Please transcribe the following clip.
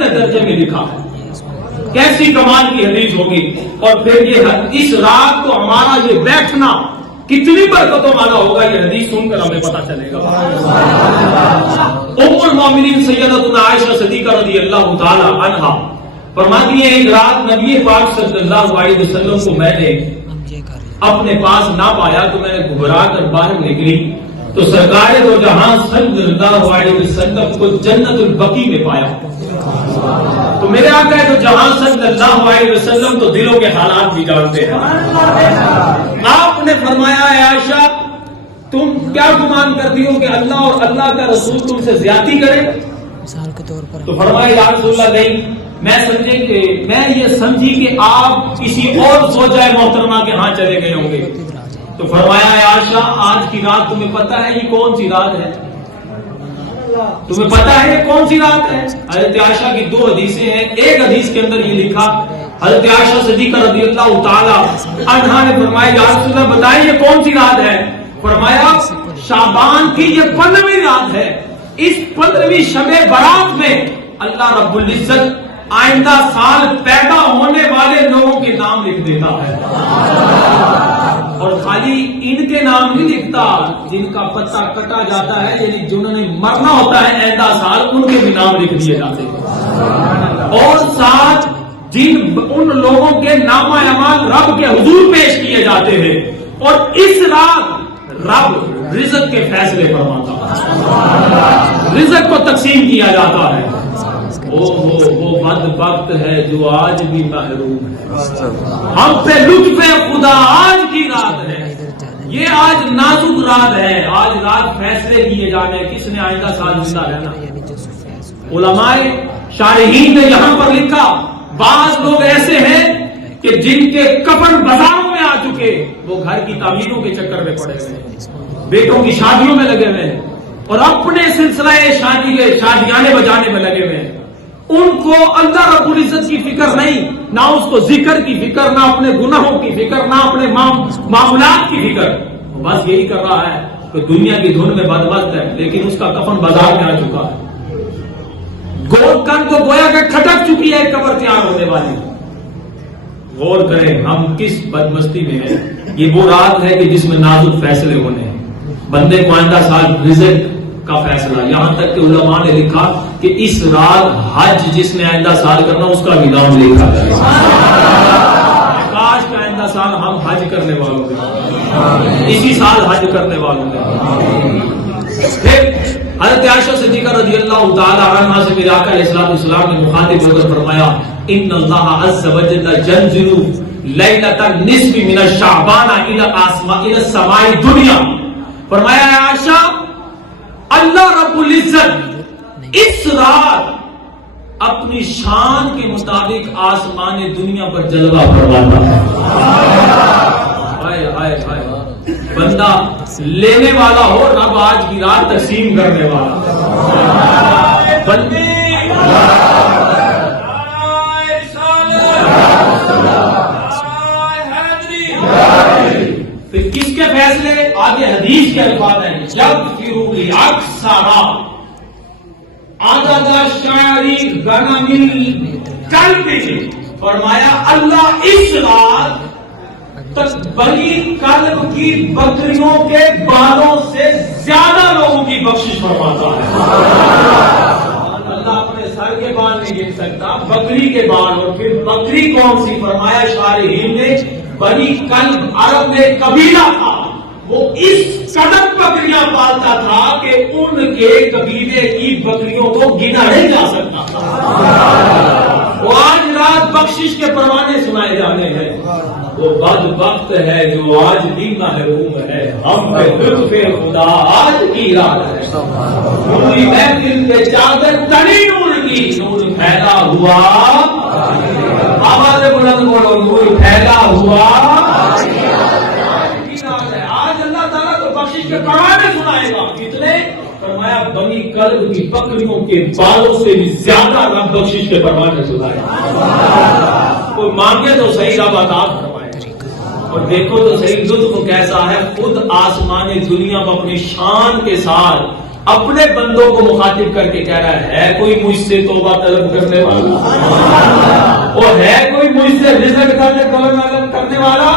کے درجے میں لکھا ہے. کیسی کمال کی حدیث ہوگی. اور پھر یہ اس رات کو ہمارا یہ بیٹھنا کتنی برکتوں والا ہوگا, یہ حدیث سن کر ہمیں پتہ چلے گا. ام المومنین سیدتنا عائشہ صدیقہ رضی اللہ تعالی عنہا فرماتی ہیں ایک رات نبی پاک صلی اللہ علیہ وسلم کو میں نے اپنے پاس نہ پایا تو میں نے گھبرا کر باہر نکلی تو سرکار دو جہاں صلی اللہ علیہ وسلم کو جنت البقیع میں پایا. تو میرے آقا ہے تو جہاں صلی اللہ علیہ وسلم تو دلوں کے حالات بھی جانتے ہیں. آپ نے فرمایا اے عائشہ تم کیا گمان کرتی ہو کہ اللہ اور اللہ کا رسول تم سے زیادتی کرے؟ مثال کے طور پر تو فرمایا یا رسول اللہ نہیں, میں یہ سمجھی کہ آپ کسی اور زوجہ محترمہ کے ہاں چلے گئے ہوں گے. تو فرمایا اے عائشہ آج کی رات تمہیں پتہ ہے یہ کون سی رات ہے؟ تمہیں پتہ ہے یہ کون سی رات ہے؟ حضرت عائشہ کی دو حدیثیں ہیں. ایک حدیث کے اندر یہ لکھا حضرت عائشہ صدیقہ رضی اللہ تعالی عنہا نے فرمایا یا رسول اللہ بتائیں یہ کون سی رات ہے؟ فرمایا شعبان کی یہ 15ویں رات ہے. اس 15ویں شب برات میں اللہ رب العزت آئندہ سال پیدا ہونے والے لوگوں کے نام لکھ دیتا ہے. اور خالی ان کے نام نہیں لکھتا جن کا پتہ کٹا جاتا ہے, یعنی جنہوں نے مرنا ہوتا ہے آئندہ سال ان کے بھی نام لکھ دیے جاتے ہیں. اور ساتھ ان لوگوں کے نامہ اعمال رب کے حضور پیش کیے جاتے ہیں. اور اس رات رب رزق کے فیصلے فرماتا ہے, رزق کو تقسیم کیا جاتا ہے. وہ بدبخت ہے جو آج بھی محروم ہے. ہم پہ لطف خدا آج کی رات ہے, یہ آج نازک رات ہے. آج رات فیصلے کیے جانے کس نے آئندہ سال زندہ رہنا. علماء شارحین نے یہاں پر لکھا بعض لوگ ایسے ہیں کہ جن کے کفن بازاروں میں آ چکے, وہ گھر کی تعمیروں کے چکر میں پڑے ہوئے ہیں, بیٹوں کی شادیوں میں لگے ہوئے ہیں اور اپنے سلسلہ شادی کے شادیانے بجانے میں لگے ہوئے ہیں. ان کو اللہ رب العزت کی فکر نہیں, نہ اس کو ذکر کی فکر, نہ اپنے گناہوں کی فکر, نہ اپنے معاملات کی فکر. وہ بس یہی کر رہا ہے کہ دنیا کی دھن میں بدبخت ہے لیکن اس کا کفن بازار میں آ چکا ہے. گول کن کو گویا کہ کھٹک چکی ہے قبر تیار ہونے والی. غور کریں ہم کس بدمستی میں ہیں. یہ وہ رات ہے کہ جس میں نازک فیصلے ہونے ہیں. بندے کو آئندہ سال رزق کا فیصلہ, یہاں تک کہ علماء نے لکھا کہ اس رات حج جس نے آئندہ سال کرنا اس کا بھی نام لکھا جائے. کاش کا آئندہ سال ہم حج کرنے والوں ہیں, اسی سال حج کرنے والوں ہیں. پھر حضرت عائشہ صدیقہ رضی اللہ تعالی عنہا سے میرے آقا علیہ السلام نے مخاطب ہو کر فرمایا ان اللہ عز وجل ينزل لیلۃ النصف من الشعبان الى السماء الدنیا. فرمایا عائشہ اللہ رب العزت اس رات اپنی شان کے مطابق آسمان دنیا پر جلوہ فرماتا ہے. ہائے ہائے ہائے, بندہ لینے والا ہو, رب آج کی رات تقسیم کرنے والا. بندے پھر کس کے فیصلے؟ آگے حدیث کے الفاظ ہیں جب فرو اکثر عدد شعری غنم القلب. فرمایا اللہ اس رات بنی قلب کی بکریوں کے بالوں سے زیادہ لوگوں کی بخشش فرماتا ہے. اللہ اپنے سر کے بال نہیں گر سکتا, بکری کے بال. اور پھر بکری کون سی؟ فرمایا شارحین نے بنی قلب عرب میں قبیلہ تھا, وہ اس قدر بکریاں پالتا تھا کہ ان کے قبیلے کی بکریوں کو گنا نہیں جا سکتا تھا. وہ آج رات بخشش کے پروانے سنائے جانے ہیں. وہ بدبخت ہے جو آج بھی محروم ہے. ہم پہ لطف خدا آج کی رات ہے. پوری محفل میں چادر تنی نور کی, نور پھیلا ہوا, آواز بلند بولو, نور پھیلا ہوا. آج اللہ تعالیٰ کو بخشش کے پروانے سنائے گا. کتنے؟ فرمایا بنی قلب کی بکریوں کے بالوں سے بھی زیادہ رب بخشش کے پروانے سنائے گا. کوئی مانگے تو صحیح رب عطا فرمائے. اور دیکھو تو صحیح لطف کیسا ہے, خود آسمان دنیا کو اپنی شان کے ساتھ اپنے بندوں کو مخاطب کر کے کہہ رہا ہے کوئی مجھ سے توبہ طلب کرنے والا، اور ہے کوئی مجھ سے رزق طلب کرنے والا؟